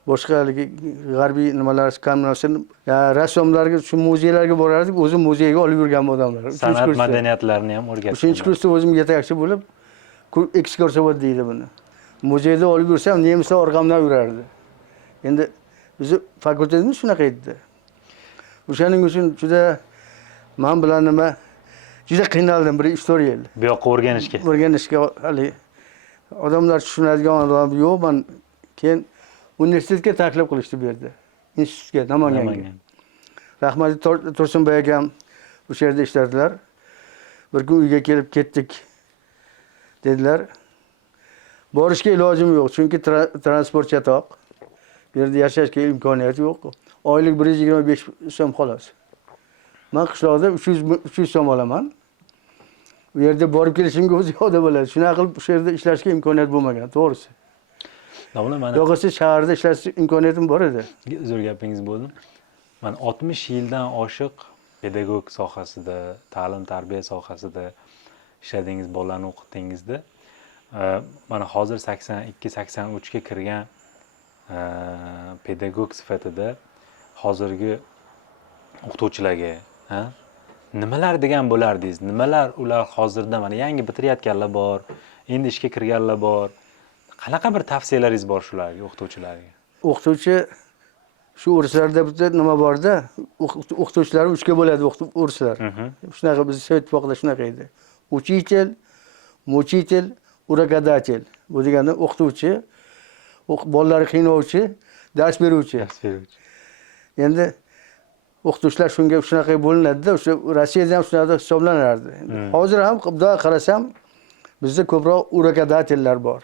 boshqa haligi g'arbiy nimalar skamnasini rassomlarga shu muzeylarga borardik, o'zim muzeyga olib yurgan odamlar. San'at madaniyatlarini ham o'rgatdim. 3-kursda o'zim yetakchi bo'lib ekskursovod deydi buni. Muzeyda olib yursam, nemislar orqamdan yurardi. Endi bizni fakultetimiz shunaqa edi. O'shaning uchun juda men bilan nima juda qiynaldim bir 3-4 yil. Bu yoqqa o'rganishga. O'rganishga hali odamlar tushunadigan odam yo'q. Men keyin universitetga taklif qilishdi bu yerda. Institutga, Namanganga. Rahmatli Tursunboy akam o'sha yerda ishlardilar. Bir kun uyga kelib ketdik dedilar. Borishga ilojim yo'q, chunki transport chatoq. Bu yerda yashashga imkoniyat yo'q. Oylik 125 so'm xolos. Men qishloqda 300 so'm olaman. Bu yerda borib kelishimga o'zi yo'da bo'ladi. Shunaqa qilib o'sha yerda ishlashga imkoniyat bo'lmagan, to'g'risi. Domla mana yo'g'isi shaharda ishlash imkoniyatim bor edi. Uzr gapingiz bo'ldi. mana 60 yildan oshiq pedagog sohasida, ta'lim tarbiya sohasida ishladingiz, bolalarni o'qitdingizda, mana hozir 82-83 ga kirgan pedagog sifatida hozirgi o'qituvchilarga nimalar degan bo'lardingiz? Nimalar ular hozirda mana yangi bitirayotganlar bor, endi ishga kirganlar bor. Qanaqa bir tavsiyalaringiz bor shularga, o'qituvchilarga? O'qituvchi shu o'rislarda bitta nima borda, o'qituvchilar 3 ga bo'ladi o'rislar. Shunaqa biz Sovet ittifoqida shunaqa edi. Uchitel, muchitel, uragadatel. Bu degani o'qituvchi, bolalarni qiynovchi, dars beruvchi. Endi o'qituvchilar shunga shunaqa bo'linadi-da, o'sha Rossiyada ham shunaqa hisoblanardi. Hozir ham xudo qarasam bizda ko'proq uragadatellar bor.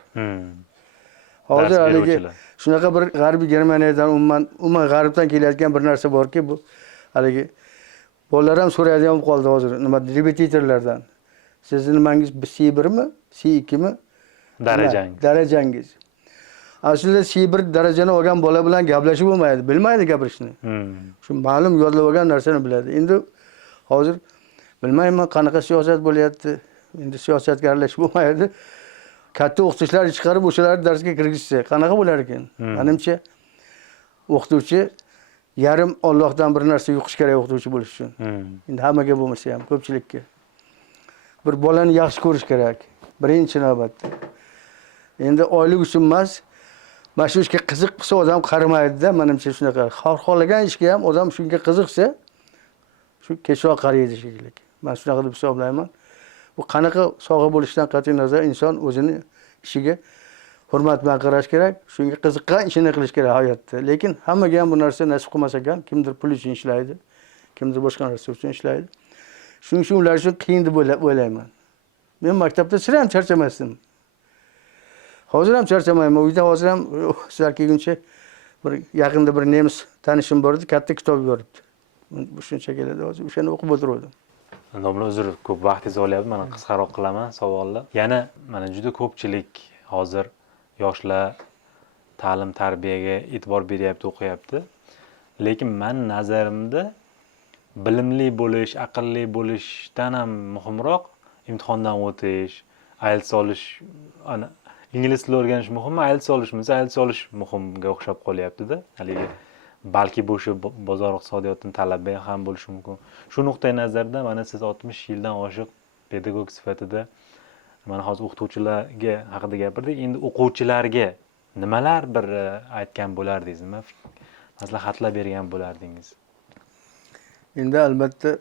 Hozir haligi shunaqa bir g'arbiy Germaniyadan umuman g'arbdan kelayotgan bir narsa borki, bu haligi bolalar ham so'raydigan bo'lib qoldi hozir, nima repetitorlardan. Sizni nimangiz C1 mi, C2 mi? Darajangiz. Aslida C1 darajani olgan bola bilan gaplashib bo'lmaydi, bilmaydi gapirishni. Shu ma'lum yodlab olgan narsani biladi. Endi hozir bilmayman qanaqa siyosat bo'lyapti. Endi siyosatga aralashib bo'lmaydi. Katta o'qituvchilar chiqarib o'shalarni darsga kirgizsa, qanaqa bo'lar ekan? Menimcha o'qituvchi yarim Allohdan bir narsa yuqish kerak o'qituvchi bo'lish uchun. Endi hammaga bo'lmasa ham, ko'pchilikka. Bir bolani yaxshi ko'rish kerak, birinchi navbatda. Endi oylik uchun emas, mana shu ishga qiziq bo'lsa odam qaramaydi-da, menimcha shunaqa. Xohlagan ishga ham odam shunga qiziqsa, shu kechroq qaraydi shekilli. Men shunaqa deb hisoblayman. Bu qanaqa soha bo'lishidan qat'iy nazar inson o'zini ishiga hurmat bilan qarash kerak, shunga qiziqqan ishini qilish kerak hayotda. Lekin hammaga ham bu narsa nasib qilmas ekan, kimdir pul uchun ishlaydi, kimdir boshqa narsa uchun ishlaydi. Shuning uchun ular uchun qiyin deb o'ylayman. Men maktabda sira ham charchamasdim. Hozir ham charchamayman. Uyda hozir ham sizlar kelguncha bir yaqinda bir nemis tanishim bor edi, katta kitob yoribdi. Bu shuncha keladi hozir, o'shani o'qib o'tirdim. Domla, uzr, ko'p vaqtingizni olyapti. Mana qisqaroq qilaman savolni. Yana mana juda ko'pchilik hozir yoshlar ta'lim tarbiyaga e'tibor beryapti, o'qiyapti. Lekin men nazarimda bilimli bo'lish, aqlli bo'lishdan ham muhimroq imtihondan o'tish, IELTS olish, ana ingliz tilini o'rganish muhimmi, IELTS olishmi? IELTS olish muhimga o'xshab qolyapti-da. Haligi balki bu shu bozor iqtisodiyotining talabi ham bo'lishi mumkin. Shu nuqtai nazardan mana siz 60 yildan oshiq pedagog sifatida mana hozir o'qituvchilarga haqida gapirdik. Endi o'quvchilarga nimalar bir aytgan bo'lardingiz, nima maslahatlar bergan bo'lardingiz? Endi albatta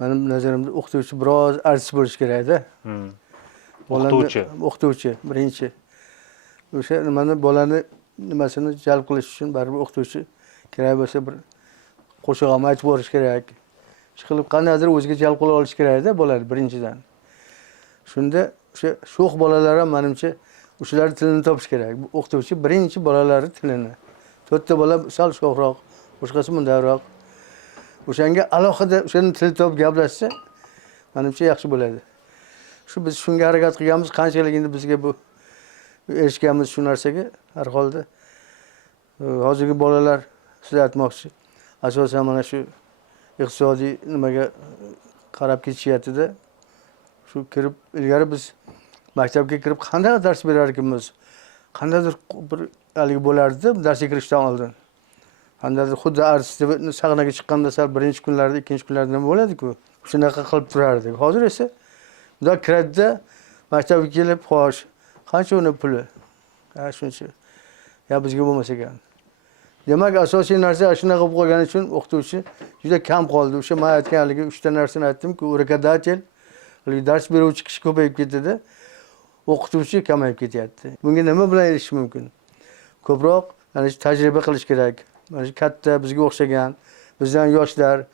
mening nazarimda o'qituvchi biroz artist bo'lish kerak-da. O'qituvchi birinchi. O'sha nimani bolani nimasini jalb qilish uchun baribir o'qituvchi kerak bo'lsa bir qo'shiq ham aytib borish kerak. Chiqilib qandaydir o'ziga jalb qila olish kerak-da bolani birinchidan. Shunda o'sha sho'x bolalar ham menimcha o'shalar tilini topish kerak. Bu o'qituvchi birinchi bolalari tilini. 4 ta bola sal sho'xroq, boshqasi bundayroq. O'shanga alohida o'shaning tilini topib gaplashsa, menimcha yaxshi bo'ladi. Biz shunga harakat qilganmiz, qanchalik endi bizga bu erishganmiz shu narsaga har holda. Hozirgi bolalar siz aytmoqchi, asosan mana shu iqtisodiy nimaga qarab ketishyapti-da. Shu kirib ilgari biz maktabga kirib qanday dars berar ekanmiz? Qandaydir bir haligi bo'lardi darsga kirishdan oldin. Qandaydir xuddi artist sahnaga chiqqanda sal birinchi kunlarda, ikkinchi kunlarda nima bo'ladi-ku? Shunaqa qilib turardik. Hozir esa bunday kiradida maktabga kelib, xo'sh, qancha uni puli? Shuncha. Ya bizga bo'lmas ekan. Demak, asosiy narsa shunaqa bo'lib qolgani uchun o'qituvchi juda kam qoldi. O'sha men aytganligi 3 ta narsani aytdim-ku, uragadatel, dars beruvchi kishi ko'payib ketdi, o'qituvchi kamayib ketyapti. Bunga nima bilan erishish mumkin? Ko'proq mana shu tajriba qilish kerak. Mana shu katta bizga o'xshagan, bizdan yoshlar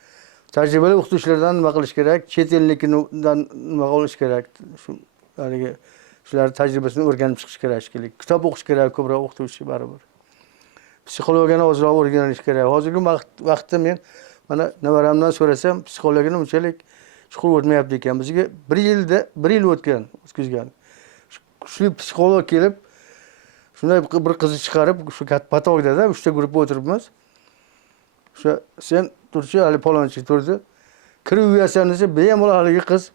tajribali o'qituvchilardan nima qilish kerak? Chet elliklardan nima qilish kerak? Shu haligi shular tajribasini o'rganib chiqish kerak shekilli. Kitob o'qish kerak ko'proq o'qituvchi baribir. Psixologiyani ozroq o'rganish kerak. Hozirgi vaqtda men mana navaramdan so'rasam, psixologiyani unchalik chuqur o'tmayapti ekan. Bizga 1 yil o'tkazgan. Shu psixolog kelib, shunday bir qizni chiqarib, shu patogda 3 ta guruhga o'tiribmiz. o'sha sen turchi hali palonchi turdi. Kirib uyatsan desa, bemalol haligi qiz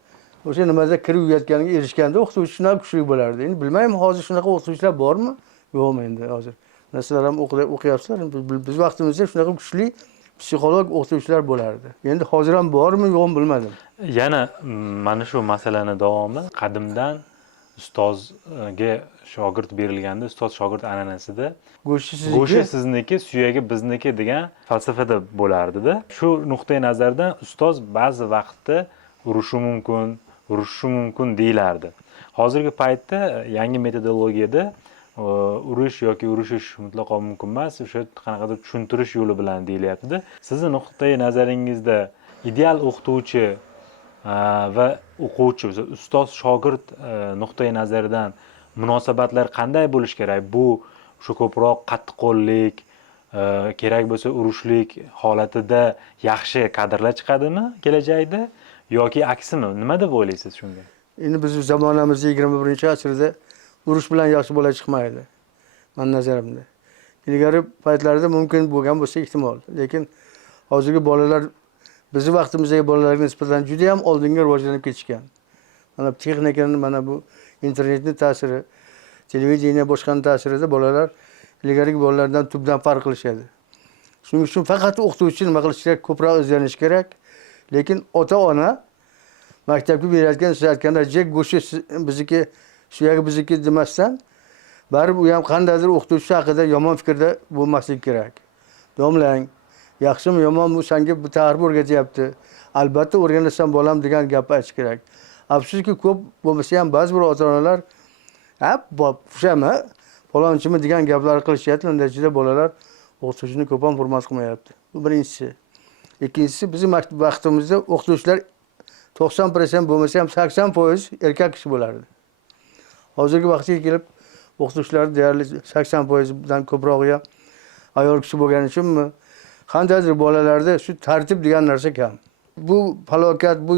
o'sha nimada kirib uyatganiga erishganda o'qituvchi shunaqa kuchli bo'lardi. Endi bilmayman hozir shunaqa o'qituvchilar bormi? Yo'qmi endi hozir. Sizlar ham o'qiyapsizlar. Biz vaqtimizda shunaqa kuchli psixolog o'qituvchilar bo'lardi. Endi hozir ham bormi, yo'qmi bilmadim. Yana mana shu masalani davomi qadimdan ustozga shogird berilganda ustoz shogird an'anasida go'shi sizniki, suyagi bizniki degan falsafada bo'lardi-da. Shu nuqtai nazardan ustoz ba'zi vaqtda urishishi mumkin deyilardi. Hozirgi paytda yangi metodologiyada urish yoki urishish mutlaqo mumkin emas, o'sha qanaqadir tushuntirish yo'li bilan deyilyapti-da. Sizning nuqtai nazaringizda ideal o'qituvchi va o'quvchi, ustoz shogird nuqtai nazaridan munosabatlar qanday bo'lishi kerak? Bu shu ko'proq qattiqqo'llik, kerak bo'lsa urushlik holatida yaxshi kadrlar chiqadimi kelajakda yoki aksimi? Nima deb o'ylaysiz shunga? Endi biz zamonamizda 21-asrda urush bilan yaxshi bola chiqmaydi. Men nazarimda. Ilgari paytlarda mumkin bo'lgan bo'lsa ehtimol, lekin hozirgi bolalar bizning vaqtimizdagi bolalarga nisbatan juda ham oldinga rivojlanib ketishgan. Mana texnikaning, mana bu internetning ta'siri, televideniya boshqaning ta'sirida bolalar ilgarigi bolalardan tubdan farq qilishadi. Shuning uchun faqat o'qituvchi nima qilish kerak? Ko'proq izlanish kerak. Lekin ota-ona maktabga berayotgan, siz aytgandek, go'shi bizniki, suyagi bizniki demasdan, baribir u ham qandaydir o'qituvchi haqida yomon fikrda bo'lmaslik kerak. Domlang, yaxshimi yomonmi, bu senga bu tarix o'rgatyapti. Albatta o'rganasan bolam degan gapni aytish kerak. Afsuski ko'p bo'lmasa ham ba'zi bir ota-onalar o'shami, falonchimi degan gaplar qilishyapti. Natijada bolalar o'qituvchini ko'p ham hurmat qilmayapti. Bu birinchisi. Ikkinchisi, bizning vaqtimizda o'qituvchilar 90% bo'lmasa ham 80% erkak kishi bo'lardi. Hozirgi vaqtga kelib o'qituvchilar deyarli 80% dan ko'prog'i ham ayol kishi bo'lgani uchunmi, qandaydir bolalarda shu tartib degan narsa kam. Bu falokat, bu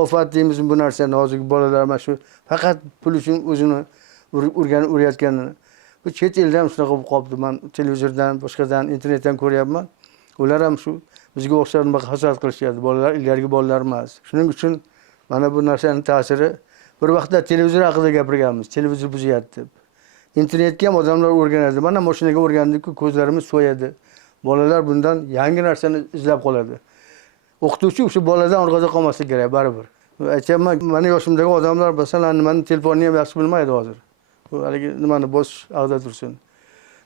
ofat deymiz bu narsani hozirgi bolalar mana shu faqat pul uchun o'zini urayotganini. Bu chet elda ham shunaqa bo'lib qoldi. Men televizordan, boshqadan, internetdan ko'ryapman. Ular ham shu bizga o'xshab nima hasad qilishyapti. Bolalar ilgarigi bolalar emas. Shuning uchun mana bu narsaning ta'siri, bir vaqtda televizor haqida gapirganmiz. Televizor buzyapti deb. Internetga ham odamlar o'rganadi. Mana mashinaga o'rgandik-ku, ko'zlarimiz so'yadi. Bolalar bundan yangi narsani izlab qoladi. O'qituvchi o'sha boladan orqada qolmaslik kerak baribir. Aytayapman, meni yoshimdagi odamlar masalan nimani telefonini ham yaxshi bilmaydi hozir. Bu haligi nimani bosish ag'da tursin.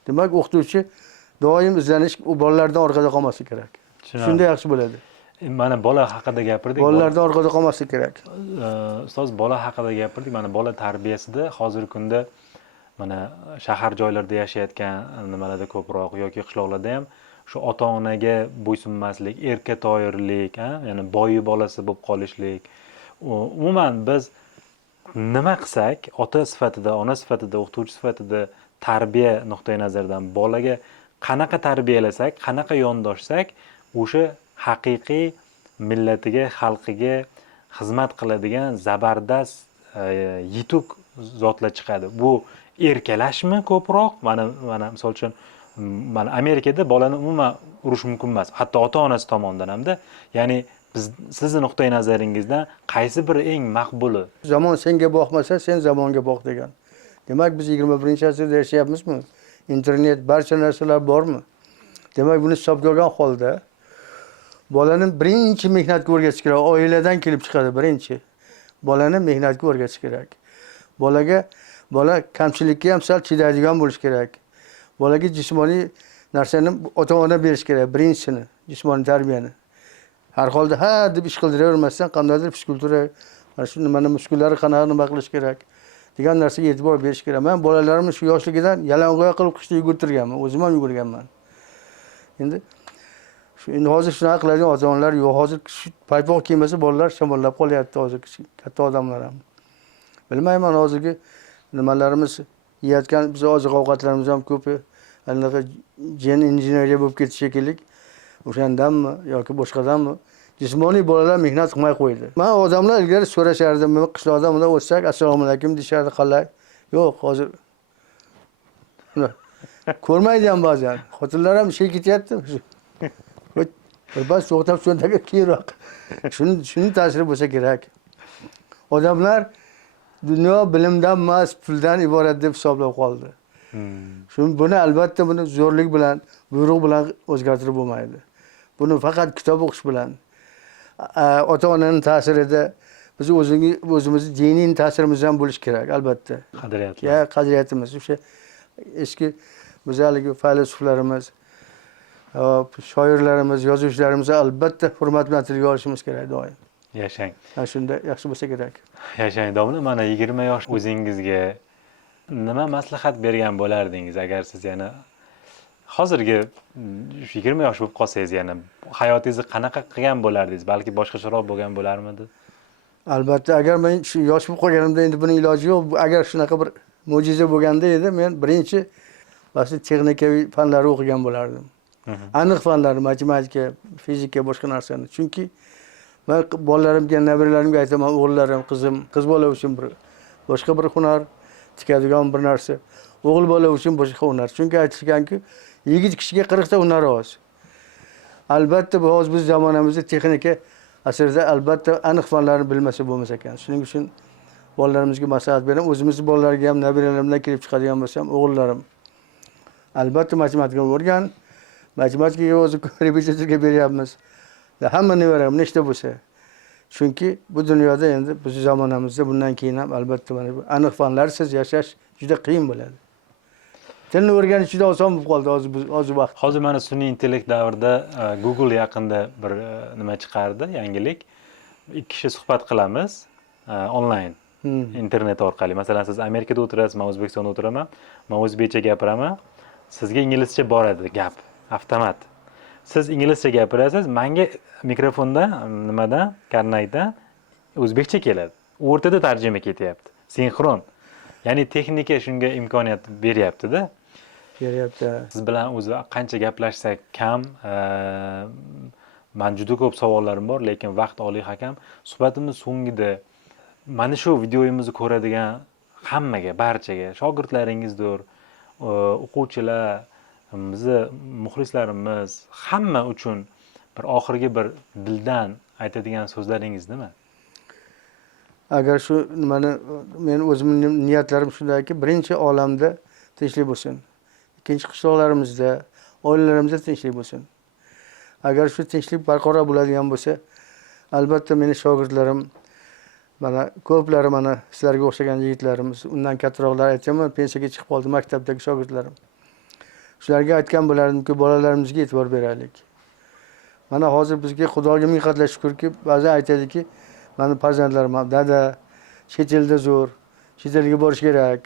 Demak, o'qituvchi doim izlanish, u bolalardan orqada qolmaslik kerak. Shunda yaxshi bo'ladi. Mana bola haqida gapirdik. Bolalardan orqada qolmaslik kerak. Ustoz, bola haqida gapirdik. Mana bola tarbiyasida hozirgi kunda mana shahar joylarda yashayotgan nimalarda ko'proq yoki qishloqlarda ham shu ota-onaga bo'ysunmaslik, erkatoyirlik, ya'ni boyi bolasi bo'lib qolishlik. Umuman biz nima qilsak, ota sifatida, ona sifatida, o'qituvchi sifatida tarbiya nuqtai nazaridan bolaga qanaqa tarbiyalasak, qanaqa yondoshsak, o'sha haqiqiy millatiga, xalqiga xizmat qiladigan zabardast, yetuk zotlar chiqadi. Bu erkalashmi ko'proq? Mana misol uchun mana Amerikada bolani umuman urish mumkin emas, hatto ota-onasi tomonidan hamda. Ya'ni sizning nuqtai nazaringizdan qaysi biri eng maqbuli? Zamon senga boqmasa, sen zamonga boq degan. Demak, biz 21-asrda yashayapmizmi? Internet, barcha narsalar bormi? Demak, buni hisobga olgan holda bolani birinchi mehnatga o'rgatish kerak. Oiladan kelib chiqadi birinchi. Bolani mehnatga o'rgatish kerak. Bola kamchilikka ham sal chidaydigan bo'lish kerak. Bolaga jismoniy narsani ota-ona berish kerak, birinchisini, jismoniy tarbiyani. Har holda deb ish qildiravermasdan qandaydir fizkultura, mana shu nimani muskullari qanaqa nima qilish kerak degan narsaga e'tibor berish kerak. Men bolalarimni shu yoshligidan yalang'oyoq qilib qishda yugurtirganman, o'zim ham yugurganman. Endi hozir shunaqa qiladigan ota-onalar yo'q. Hozir paypoq kiymasa bolalar shamollab qolyapti hozir katta odamlar ham. Bilmayman, hozirgi nimalarimiz yeyotgan biz oziq-ovqatlarimiz ham ko'pi anaqa gen injeneriya bo'lib ketishi shekilli. O'shandanmi yoki boshqadanmi? Jismoniy bolalar mehnat qilmay qo'ydi. Men odamlar ilgari so'rashardi, qishloqda bunda o'tsak, assalomu alaykum deyishardi, qalay? Yo'q, hozir ko'rmaydi ham ba'zan. Xotinlar ham ishga ketyapti. bas to'xtab shundaga keyinroq shuni ta'siri bo'lsa kerak. Odamlar dunyo bilimdan emas, puldan iborat deb hisoblab qoldi. Buni albatta buni zo'rlik bilan, buyruq bilan o'zgartirib bo'lmaydi. Buni faqat kitob o'qish bilan, ota-onaning ta'sirida biz o'zimizni diniy ta'sirimiz ham bo'lish kerak albatta. Qadriyatlar. Qadriyatimiz o'sha eski biz haligi faylsuflarimiz, shoirlarimiz, yozuvchilarimizni albatta hurmat bilan tilga olishimiz kerak doim. Yashang. Shunda yaxshi bo'lsa kerak. Yashang domla, mana 20 yosh o'zingizga nima maslahat bergan bo'lardingiz agar siz yana hozirgi 20 yosh bo'lib qolsangiz, yana hayotingizni qanaqa qilgan bo'lardingiz? Balki boshqacharoq bo'lgan bo'larmidi? Albatta, agar men shu yosh bo'lib qolganimda endi buning iloji yo'q. Agar shunaqa bir mo'jiza bo'lganda edi, men birinchi bas texnikaviy fanlarni o'qigan bo'lardim. Aniq fanlar, matematika, fizika, boshqa narsani. Chunki men bolalarimga, nabiralarimga aytaman, o'g'illarim, qizim, qiz bola uchun boshqa bir hunar, tikadigan bir narsa, o'g'il bola uchun boshqa hunar. Chunki aytishganki, yigit kishiga 40 ta hunar oz. Albatta bu hozir biz zamonamizda texnika asrida albatta aniq fanlarni bilmasa bo'lmas ekan. Shuning uchun bolalarimizga maslahat beraman. O'zimizni bolalarga ham, nabiralarimdan kelib chiqadigan bo'lsam, o'g'illarim albatta matematika o'rgan. Matematikaga o'zi repetitorga beryapmiz. Hammani beraman, nechta bo'lsa. Chunki bu dunyoda endi biz zamonamizda bundan keyin ham albatta mana bu aniq fanlarsiz yashash juda qiyin bo'ladi. Tilni o'rganish juda oson bo'lib qoldi hozir vaqt. Hozir mana sun'iy intellekt davrida Google yaqinda bir nima chiqardi, yangilik. 2 kishi suhbat qilamiz onlayn, internet orqali. Masalan, siz Amerikada o'tirasiz, men O'zbekistonda o'tiraman. Men o'zbekcha gapiraman. Sizga inglizcha boradi gap, avtomat. Siz inglizcha gapirasiz, menga mikrofonda nimada, karnayda o'zbekcha keladi. O'rtada tarjima ketyapti, sinxron. Ya'ni texnika shunga imkoniyat beryapti-da. Siz bilan o'zi qancha gaplashsak kam, men juda ko'p savollarim bor, lekin vaqt oliy hakam. Suhbatimiz so'ngida mana shu videoyimizni ko'radigan hammaga, barchaga, shogirdlaringizdir, o'quvchilar, bizni muxlislarimiz, hamma uchun bir oxirgi bir dildan aytadigan so'zlaringiz nima? Agar shu men o'zimning niyatlarim shundayki, birinchi olamda tinchlik bo'lsin. Ikkinchi qishloqlarimizda, oilalarimizda tinchlik bo'lsin. Agar shu tinchlik barqaror bo'ladigan bo'lsa, albatta meni shogirdlarim, mana ko'plari mana sizlarga o'xshagan yigitlarimiz, undan kattaroqlar aytaman, pensiyaga chiqib qoldi maktabdagi shogirdlarim. Shularga aytgan bo'lardimki, bolalarimizga e'tibor beraylik. Mana hozir bizga Xudoga ming qatla shukrki, ba'zan aytadiki, meni farzandlarim, dada, chet elda zo'r, chet elga borish kerak.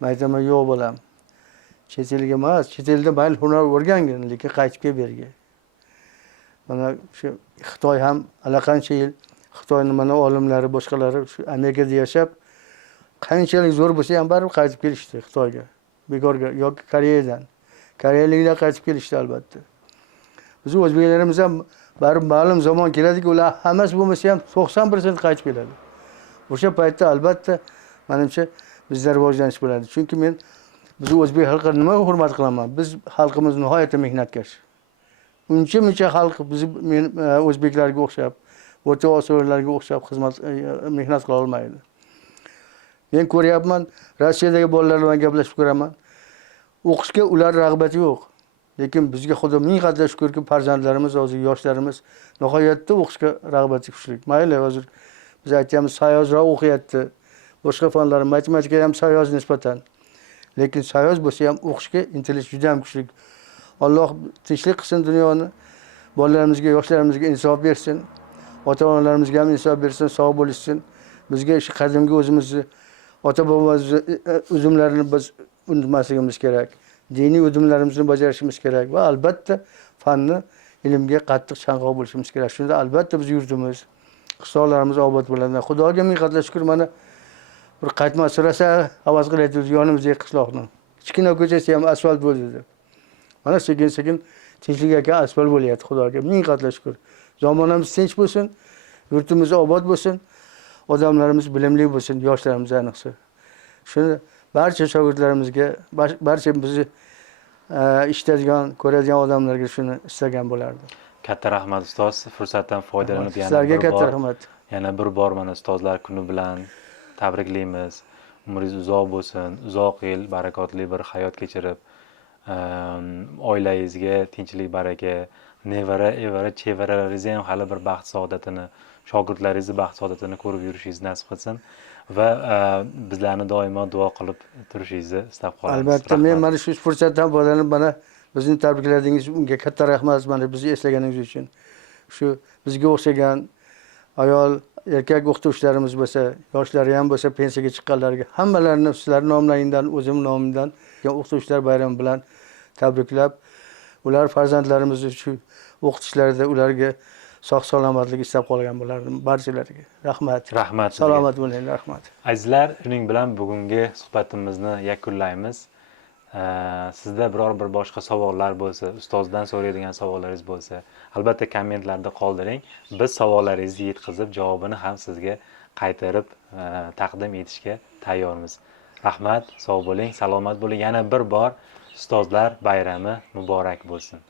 Men aytaman, yo'q bolam. Chet elga emas, chet elda mayli hunar o'rgangin, lekin qaytib kel berga. Mana shu Xitoy ham allaqancha yil Xitoyning mana olimlari, boshqalari shu Amerikada yashab, qanchalik zo'r bo'lsa ham baribir qaytib kelishdi Xitoyga, bekorga yoki Koreyadan. Koreyaliklar qaytib kelishdi albatta. Biz o'zbeklarimiz ham baribir ma'lum zamon keladiki, ular hammasi bo'lmasa ham 90% qaytib keladi. O'sha paytda albatta menimcha bizda rivojlanish bo'ladi. Chunki men biz o'zbek xalqini nima hurmat qilaman? Biz xalqimiz nihoyatda mehnatkash. Uncha-muncha xalq biz men o'zbeklarga o'xshab, O'rta Osiyoliklarga o'xshab mehnat qila olmaydi. Men ko'ryapman, Rossiyadagi bolalar bilan gaplashib ko'raman. O'qishga ular rag'bati yo'q. Lekin bizga Xudo ming qatla shukrki, farzandlarimiz, hozir yoshlarimiz nihoyatda o'qishga rag'bati kuchli. Mayli, hozir biz aytamiz, sayozroq o'qiyapti. Boshqa fanlar, matematika ham sayoz nisbatan. Lekin sayoz bo'lsa ham o'qishga intilish juda ham kuchli. Alloh tinchlik qilsin dunyoni. Bolalarimizga, yoshlarimizga insof bersin. Ota-onalarimizga ham insof bersin, sog' bo'lishsin. Bizga shu qadimgi o'zimizni, ota-bobomiz uzumlarini biz unutmasligimiz kerak. Diniy udumlarimizni bajarishimiz kerak va albatta fanni, ilmga qattiq chanqoq bo'lishimiz kerak. Shunda albatta biz yurtimiz, qishloqlarimiz obod bo'ladi. Xudoga ming qatla shukr, mana bir qaytma surasa havas qilyapti yonimizdagi qishloqni. Kichkina ko'chasi ham asfalt bo'ldi deb. Mana sekin-sekin tinchlik ekan asfalt bo'lyapti. Xudoga ming qatla shukr. Zamonamiz tinch bo'lsin, yurtimiz obod bo'lsin, odamlarimiz bilimli bo'lsin, yoshlarimiz ayniqsa. Shuni barcha shogirdlarimizga, barcha bizni eshitadigan, ko'radigan odamlarga shuni istagan bo'lardim. Katta rahmat ustoz, fursatdan foydalanib Sizlarga katta rahmat. yana bir bor mana ustozlar kuni bilan tabriklaymiz. Umringiz uzoq bo'lsin, uzoq yil barakotli bir hayot kechirib, oilangizga tinchlik, baraka, nevara, evara, chevaralaringizni ham hali bir baxt saodatini, shogirdlaringizni baxt saodatini ko'rib yurishingizni nasib qilsin va bizlarni doimo duo qilib turishingizni istab qolamiz. Albatta, men mana shu fursatdan foydalanib mana bizni tabrikladingiz, unga katta rahmat, mana bizni eslaganingiz uchun. Shu bizga o'xshagan ayol, erkak o'qituvchilarimiz bo'lsa, yoshlari ham bo'lsa, pensiyaga chiqqanlarga hammalarini sizlarning nomlaringizdan, o'zim nomimdan o'qituvchilar bayrami bilan tabriklab, ular farzandlarimizni shu o'qitishlarida ularga sog' salomatlik istab qolgan bo'lardim barchalariga. Rahmat. Rahmat. Salomat bo'ling, rahmat. Azizlar, shuning bilan bugungi suhbatimizni yakunlaymiz. Sizda biror bir boshqa savollar bo'lsa, ustozdan so'raydigan savollaringiz bo'lsa, albatta kommentlarda qoldiring. Biz savollaringizni yetkazib, javobini ham sizga qaytarib taqdim etishga tayyormiz. Rahmat, sog' bo'ling, salomat bo'ling. Yana bir bor ustozlar bayrami muborak bo'lsin.